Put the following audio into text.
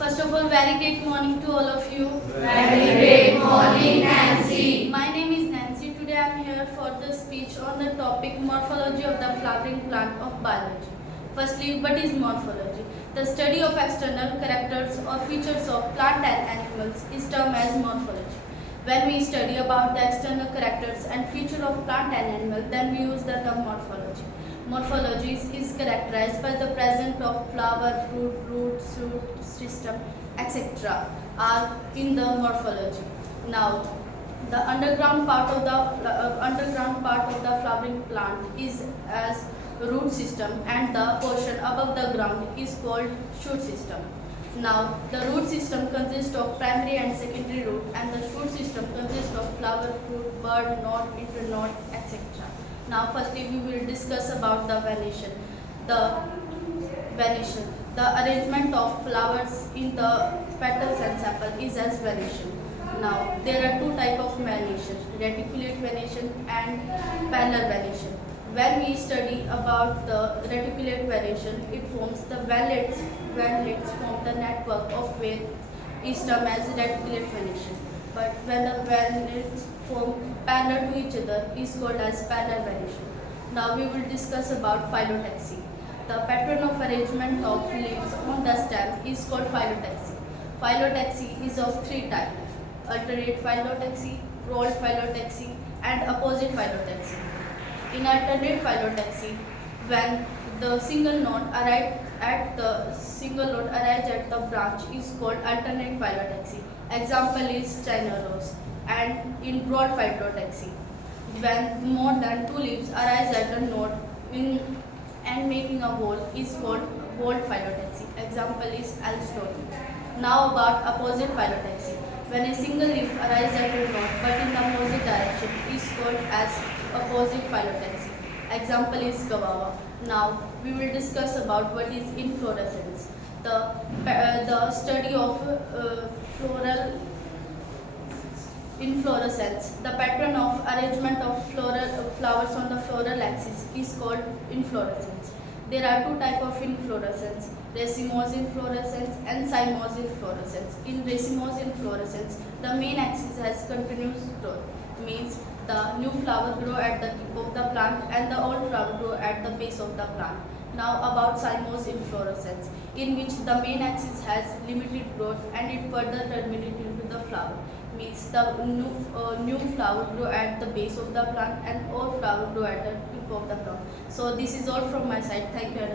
First of all, very great morning to all of you. Very great morning, Nancy. My name is Nancy. Today I am here for the speech on the topic morphology of the flowering plant of biology. Firstly, what is morphology? The study of external characters or features of plant and animals is termed as morphology. When we study about the external characters and feature of plant and animal, then we use the term morphology. Morphology is characterized by the presence of flower, fruit, root, shoot, system, etc. are in the morphology. Now, the underground part of the flowering plant is as root system, and the portion above the ground is called shoot system. Now, the root system consists of primary and secondary root, and the shoot system consists of flower, fruit, bud, knot, internode, etc. Now, firstly, we will discuss about the venation. The arrangement of flowers in the petals and sepal is as venation. Now, there are two types of venation: reticulate venation and planar venation. When we study about the reticulate venation, it forms the valleys form the network of where is termed as reticulate venation. But when the valleys form parallel to each other is called as planar venation. Now we will discuss about phyllotaxy. The pattern of arrangement of leaves on the stem is called phyllotaxy. Phyllotaxy is of three types: alternate phyllotaxy, rolled phyllotaxy, and opposite phyllotaxy. In alternate phyllotaxy, when the single node arrives at the branch is called alternate phyllotaxy. Example is China rose. And in broad phyllotaxy, when more than two leaves arise at a node and making a whole is called whole phyllotaxy. Example is Alston. Now about opposite phyllotaxy. When a single leaf arises at a node but in the opposite direction is called as opposite phyllotaxy. Example is Guava. Now we will discuss about what is inflorescence. The study of floral inflorescence. The pattern of arrangement of flowers on the floral axis is called inflorescence. There are two types of inflorescence: racemose inflorescence and cymose inflorescence. In racemose inflorescence, the main axis has continuous growth, means the new flower grow at the tip of the plant and the old flower grow at the base of the plant. Now about cymose inflorescence, in which the main axis has limited growth and it further terminates into the flower, means the new flower grow at the base of the plant and old flower grow at the tip of the plant. So this is all from my side. Thank you.